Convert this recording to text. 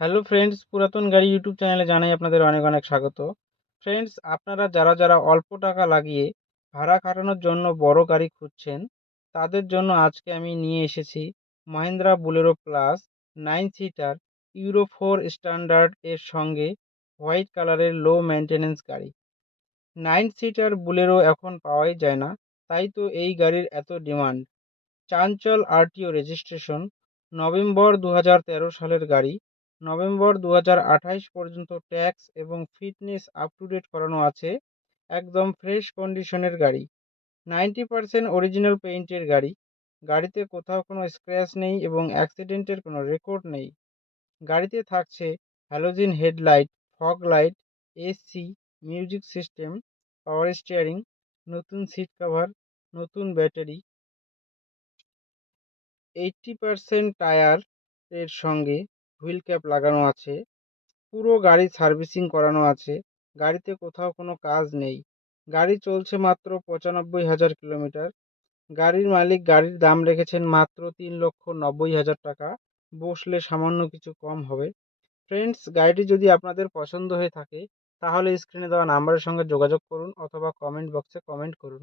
Hello friends, পুরাতন গাড়ি YouTube চ্যানেলে জানাই আপনাদের অনেক অনেক স্বাগত। ফ্রেন্ডস, আপনারা যারা যারা অল্প টাকা লাগিয়ে ভাড়া খাটানোর জন্য বড় গাড়ি খুঁজছেন, তাদের জন্য আজকে আমি নিয়ে এসেছি Mahindra Bolero plus 9 seater euro 4 standard এর সঙ্গে হোয়াইট কালারের লো মেনটেনেন্স গাড়ি। 9 সিটার বুলেরো এখন পাওয়াই যায় না, তাই তো এই গাড়ির এত ডিমান্ড। চাঞ্চল আরটিও রেজিস্ট্রেশন, নভেম্বর 2013 সালের গাড়ি। নভেম্বর 2028 পর্যন্ত ট্যাক্স এবং ফিটনেস আপ টু ডেট করানো আছে। একদম ফ্রেশ কন্ডিশনের গাড়ি। 90% অরিজিনাল পেইন্টের গাড়ি। গাড়িতে কোথাও কোনো স্ক্র্যাচ নেই এবং অ্যাক্সিডেন্টের কোনো রেকর্ড নেই। গাড়িতে থাকছে halogen headlight, fog light, AC, music system, power steering, নতুন সিট কভার, নতুন ব্যাটারি, 80% টায়ার এর সঙ্গে হুইল ক্যাপ লাগানো আছে। পুরো গাড়ি সার্ভিসিং করানো আছে। গাড়িতে কোথাও কোনো কাজ নেই। গাড়ি চলছে মাত্র 95,000 কিলোমিটার। গাড়ির মালিক গাড়ির দাম রেখেছেন মাত্র 3,90,000 টাকা। বসলে সামান্য কিছু কম হবে। ফ্রেন্ডস, গাড়িটি যদি আপনাদের পছন্দ হয়ে থাকে তাহলে স্ক্রিনে দেওয়া নাম্বারের সঙ্গে যোগাযোগ করুন অথবা কমেন্ট বক্সে কমেন্ট করুন।